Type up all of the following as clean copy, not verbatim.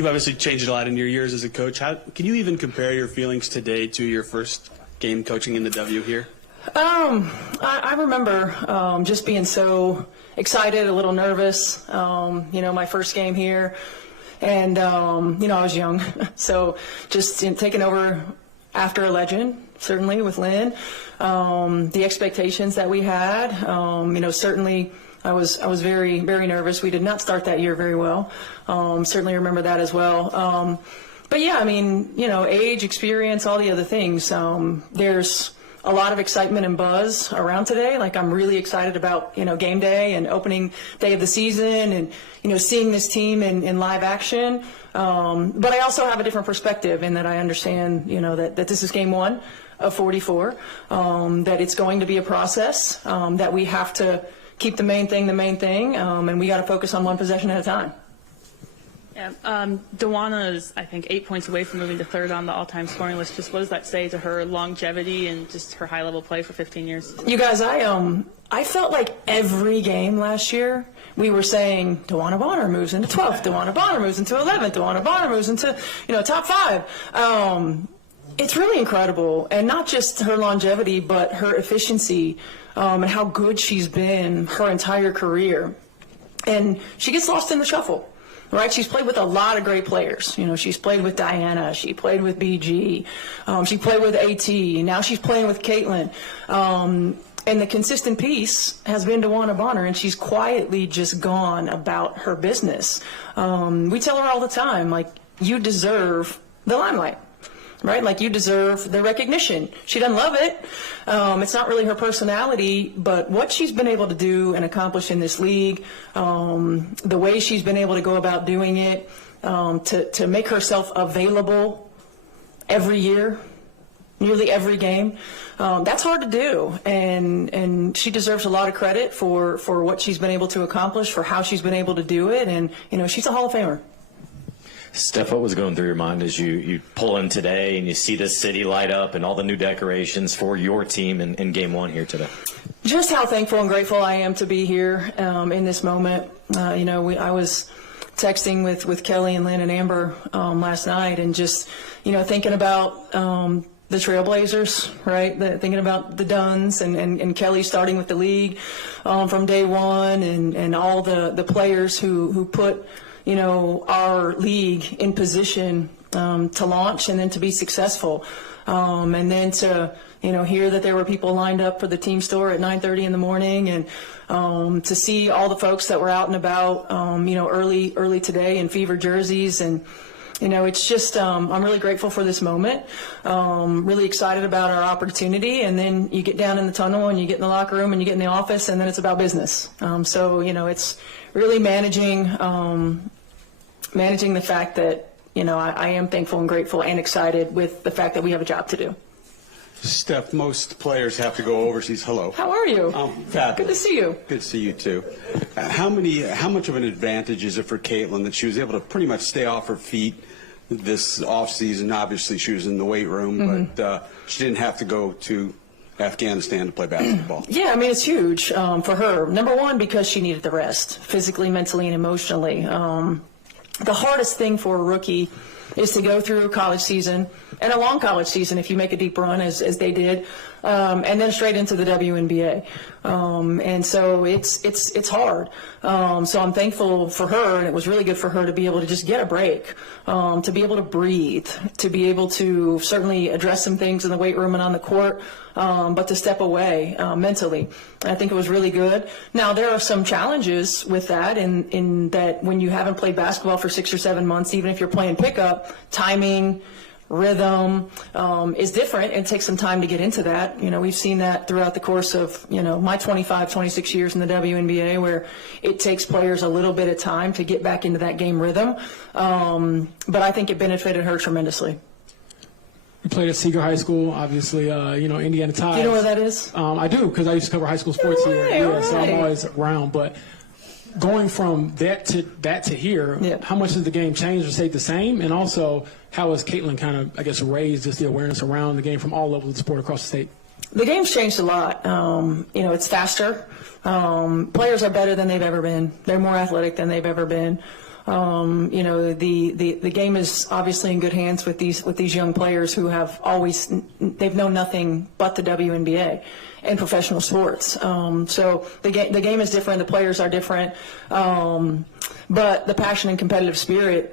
You've obviously changed a lot in your years as a coach. How can you even compare your feelings today to your first game coaching in the W here? I remember just being so excited, a little nervous. My first game here, and I was young, so just taking over after a legend, certainly with Lynn. The expectations that we had, certainly. I was very, very nervous. We did not start that year very well. Certainly remember that as well. But yeah, age, experience, all the other things. There's a lot of excitement and buzz around today. Like, I'm really excited about, game day and opening day of the season and, seeing this team in live action. But I also have a different perspective in that I understand, that this is game one of 44, that it's going to be a process, that we have to keep the main thing, and we got to focus on one possession at a time. Yeah, Dewana is, I think, 8 points away from moving to third on the all-time scoring list. Just what does that say to her longevity and just her high-level play for 15 years? You guys, I felt like every game last year we were saying Dewana Bonner moves into 12th, Dewana Bonner moves into 11th, Dewana Bonner moves into top 5. It's really incredible, and not just her longevity, but her efficiency. And how good she's been her entire career. And she gets lost in the shuffle, right? She's played with a lot of great players. She's played with Diana. She played with BG. She played with AT. Now she's playing with Caitlin. And the consistent piece has been Dewana Bonner, and she's quietly just gone about her business. We tell her all the time, like, you deserve the limelight. Right? Like, you deserve the recognition. She doesn't love it. It's not really her personality, but what she's been able to do and accomplish in this league, the way she's been able to go about doing it, to make herself available every year, nearly every game. That's hard to do, and she deserves a lot of credit for what she's been able to accomplish, for how she's been able to do it, and she's a Hall of Famer. Steph, what was going through your mind as you pull in today and you see this city light up and all the new decorations for your team in Game 1 here today? Just how thankful and grateful I am to be here in this moment. I was texting with Kelly and Lynn and Amber last night, and just thinking about the Trailblazers, right? Thinking about the Duns and Kelly starting with the league from day one, and all the players who put our league in position to launch and then to be successful, and then to hear that there were people lined up for the team store at 9:30 in the morning, and to see all the folks that were out and about early today in fever jerseys. And it's just I'm really grateful for this moment, really excited about our opportunity, and then you get down in the tunnel and you get in the locker room and you get in the office, and then it's about business. So it's really managing the fact that I am thankful and grateful and excited with the fact that we have a job to do. Steph, most players have to go overseas. Hello. How are you? Fabulous. Good to see you. Good to see you too. How much of an advantage is it for Caitlin that she was able to pretty much stay off her feet this off season? Obviously, she was in the weight room, but she didn't have to go to Afghanistan to play basketball. Yeah, I mean, it's huge for her. Number one, because she needed the rest, physically, mentally, and emotionally. The hardest thing for a rookie is to go through a college season, and a long college season if you make a deep run, as they did, and then straight into the WNBA. And so it's hard. So I'm thankful for her, and it was really good for her to be able to just get a break, to be able to breathe, to be able to certainly address some things in the weight room and on the court, but to step away mentally. I think it was really good. Now, there are some challenges with that, in that when you haven't played basketball for 6 or 7 months, even if you're playing pickup, timing, rhythm is different. It takes some time to get into that. We've seen that throughout the course of, my 25, 26 years in the WNBA, where it takes players a little bit of time to get back into that game rhythm. But I think it benefited her tremendously. You played at Seeger High School, obviously, Indiana Ties. Do you know where that is? I do, because I used to cover high school sports here. Yeah, so I'm always around. But going from that to here, how much has the game changed or stayed the same? And also, how has Caitlin kind of, I guess, raised just the awareness around the game from all levels of the sport across the state? The game's changed a lot. It's faster. Players are better than they've ever been. They're more athletic than they've ever been. The game is obviously in good hands with these young players who they've known nothing but the WNBA and professional sports. So the game is different. The players are different. But the passion and competitive spirit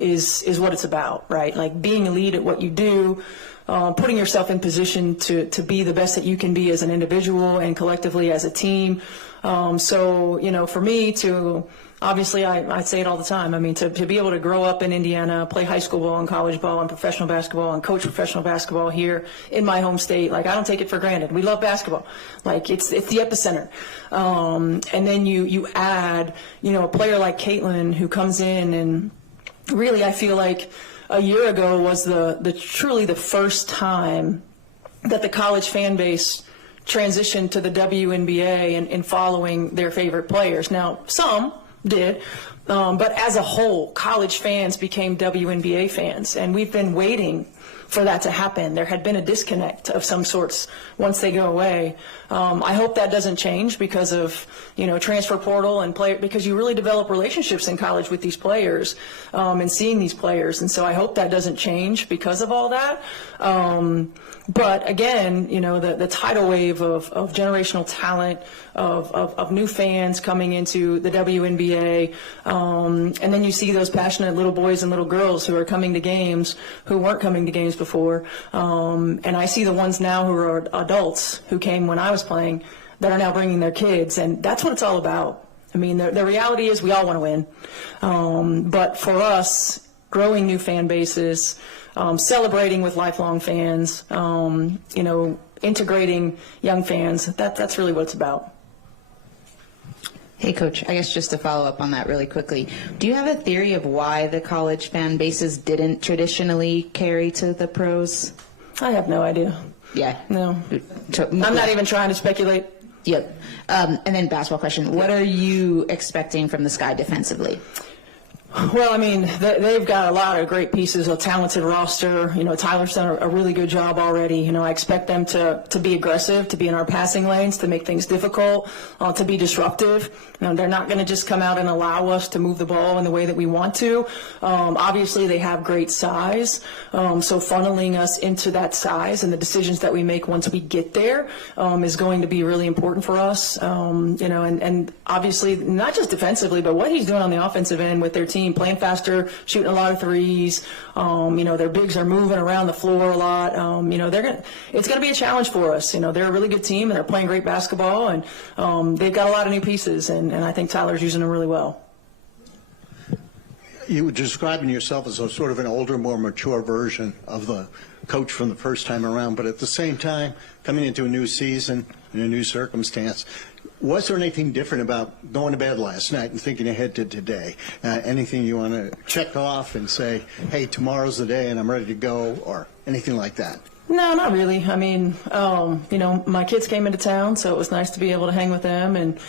is what it's about, right? Like being elite at what you do, putting yourself in position to be the best that you can be as an individual and collectively as a team. So, for me obviously, I say it all the time. I mean, to be able to grow up in Indiana, play high school ball and college ball and professional basketball and coach professional basketball here in my home state, like, I don't take it for granted. We love basketball. Like, it's the epicenter. And then you add, a player like Caitlin who comes in, and really I feel like a year ago was truly the first time that the college fan base transitioned to the WNBA and following their favorite players. Now, some did, but as a whole, college fans became WNBA fans, and we've been waiting for that to happen. There had been a disconnect of some sorts once they go away. I hope that doesn't change because of, transfer portal and because you really develop relationships in college with these players and seeing these players. And so I hope that doesn't change because of all that. But again, the tidal wave of generational talent, of new fans coming into the WNBA, and then you see those passionate little boys and little girls who are coming to games who weren't coming to games before. And I see the ones now who are adults who came when I was playing that are now bringing their kids, and that's what it's all about. I mean, the reality is we all want to win. But for us, growing new fan bases, celebrating with lifelong fans, integrating young fans, that's really what it's about. Hey, Coach, I guess just to follow up on that really quickly, do you have a theory of why the college fan bases didn't traditionally carry to the pros? I have no idea. Yeah. No. I'm not even trying to speculate. Yep. And then basketball question. What are you expecting from the Sky defensively? Well, I mean, they've got a lot of great pieces, a talented roster. You know, Tyler's done a really good job already. You know, I expect them to be aggressive, to be in our passing lanes, to make things difficult, to be disruptive. You know, they're not going to just come out and allow us to move the ball in the way that we want to. Obviously, they have great size, so funneling us into that size and the decisions that we make once we get there is going to be really important for us. You know, and obviously, not just defensively, but what he's doing on the offensive end with their team, playing faster, shooting a lot of threes. You know, their bigs are moving around the floor a lot. You know, it's going to be a challenge for us. You know, they're a really good team, and they're playing great basketball, and they've got a lot of new pieces, and I think Tyler's using them really well. You were describing yourself as a sort of an older, more mature version of the coach from the first time around, but at the same time, coming into a new season, in a new circumstance, was there anything different about going to bed last night and thinking ahead to today? Anything you want to check off and say, hey, tomorrow's the day and I'm ready to go, or anything like that? No, not really. I mean, you know, my kids came into town, so it was nice to be able to hang with them. And,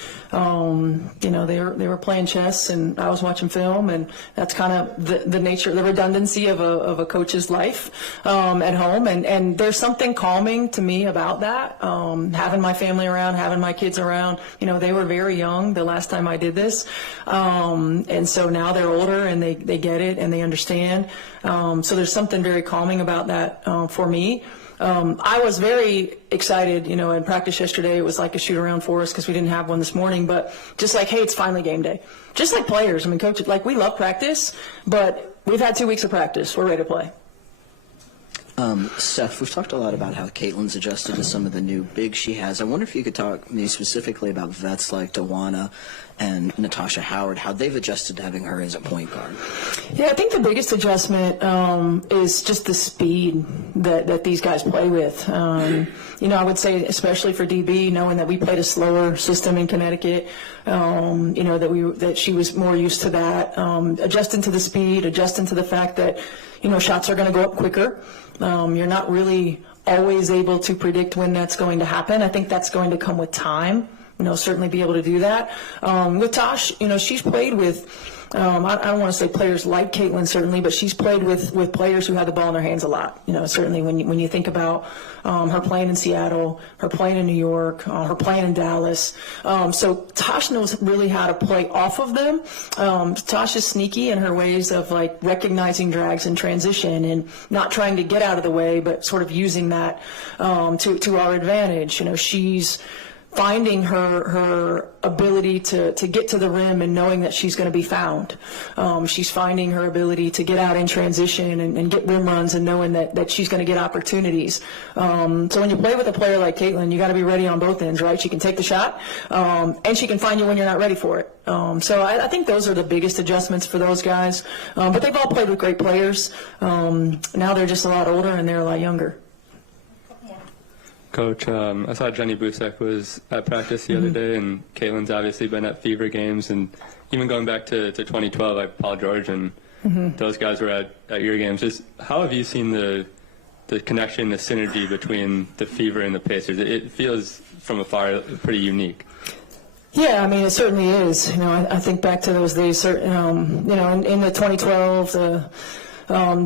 you know, they were playing chess, and I was watching film, and that's kind of the nature, the redundancy of a coach's life at home. And there's something calming to me about that, having my family around, having my kids around. You know, they were very young the last time I did this, and so now they're older, and they get it, and they understand. So there's something very calming about that for me. I was very excited, you know, in practice yesterday. It was like a shoot around for us because we didn't have one this morning, but just like, hey, it's finally game day. Just like players. I mean, coaches, like, we love practice, but we've had 2 weeks of practice. We're ready to play. Steph, we've talked a lot about how Caitlin's adjusted to some of the new bigs she has. I wonder if you could talk maybe specifically about vets like Dawana and Natasha Howard, how they've adjusted to having her as a point guard. Yeah, I think the biggest adjustment is just the speed that these guys play with. You know, I would say especially for DB, knowing that we played a slower system in Connecticut, you know, that she was more used to that, adjusting to the speed, adjusting to the fact that, you know, shots are going to go up quicker. You're not really always able to predict when that's going to happen. I think that's going to come with time. You know, certainly be able to do that. With Tosh, you know, she's played with, I don't want to say players like Caitlin, certainly, but she's played with players who have the ball in their hands a lot. You know, certainly when you think about her playing in Seattle, her playing in New York, her playing in Dallas. So Tosh knows really how to play off of them. Tosh is sneaky in her ways of, like, recognizing drags in transition and not trying to get out of the way, but sort of using that to our advantage. You know, she's finding her ability to get to the rim and knowing that she's going to be found. She's finding her ability to get out in transition and get rim runs and knowing that she's going to get opportunities. So when you play with a player like Caitlin, you got to be ready on both ends, right? She can take the shot, and she can find you when you're not ready for it. So I think those are the biggest adjustments for those guys. But they've all played with great players. Now they're just a lot older and they're a lot younger. Coach, I saw Jenny Busek was at practice the other day, and Caitlin's obviously been at Fever games, and even going back to 2012, like Paul George and those guys were at your games. Just how have you seen the connection, the synergy between the Fever and the Pacers? It feels from afar pretty unique. Yeah, I mean, it certainly is. You know, I think back to those days, you know, in the 2012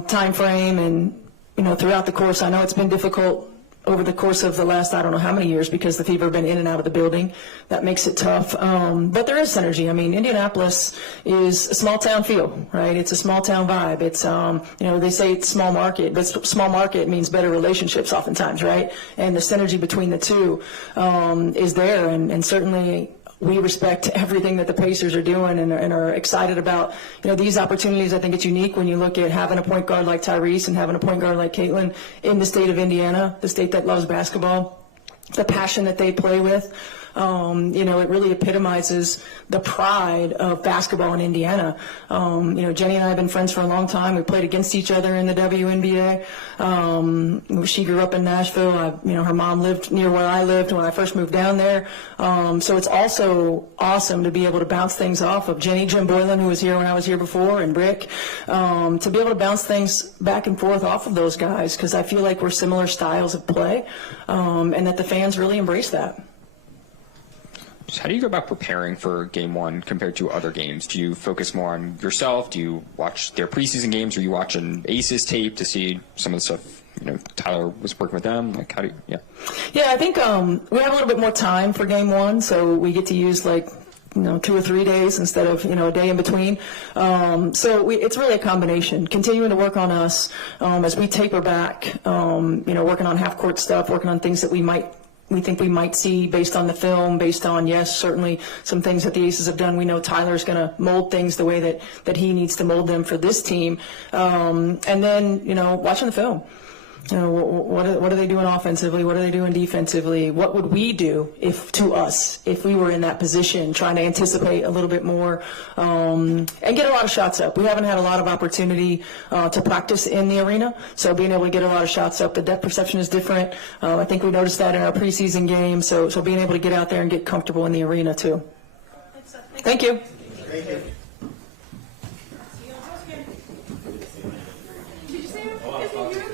time frame, and, you know, throughout the course, I know it's been difficult over the course of the last, I don't know how many years, because the Fever have been in and out of the building. That makes it tough. But there is synergy. I mean, Indianapolis is a small town feel, right? It's a small town vibe. It's, you know, they say it's small market, but small market means better relationships oftentimes, right? And the synergy between the two is there, and certainly we respect everything that the Pacers are doing and are excited about, you know, these opportunities. I think it's unique when you look at having a point guard like Tyrese and having a point guard like Caitlin in the state of Indiana, the state that loves basketball, the passion that they play with. You know, it really epitomizes the pride of basketball in Indiana. You know, Jenny and I have been friends for a long time. We played against each other in the WNBA. She grew up in Nashville. You know, her mom lived near where I lived when I first moved down there. So it's also awesome to be able to bounce things off of Jim Boylan, who was here when I was here before, and Rick, to be able to bounce things back and forth off of those guys, because I feel like we're similar styles of play, and that the fans really embrace that. How do you go about preparing for game one compared to other games? Do you focus more on yourself? Do you watch their preseason games? Or you watch an Aces tape to see some of the stuff, you know, Tyler was working with them? Like, how do you, Yeah, I think we have a little bit more time for game one, so we get to use, like, you know, 2 or 3 days instead of, you know, a day in between. So it's really a combination, continuing to work on us as we taper back, you know, working on half-court stuff, working on things that we think we might see based on the film, based on, yes, certainly some things that the Aces have done. We know Tyler's going to mold things the way that he needs to mold them for this team. And then, you know, watching the film. You know, what are they doing offensively? What are they doing defensively? What would we do if we were in that position, trying to anticipate a little bit more and get a lot of shots up? We haven't had a lot of opportunity to practice in the arena, so being able to get a lot of shots up, the depth perception is different. I think we noticed that in our preseason game, so being able to get out there and get comfortable in the arena too. Thank you. Thank you. Did you say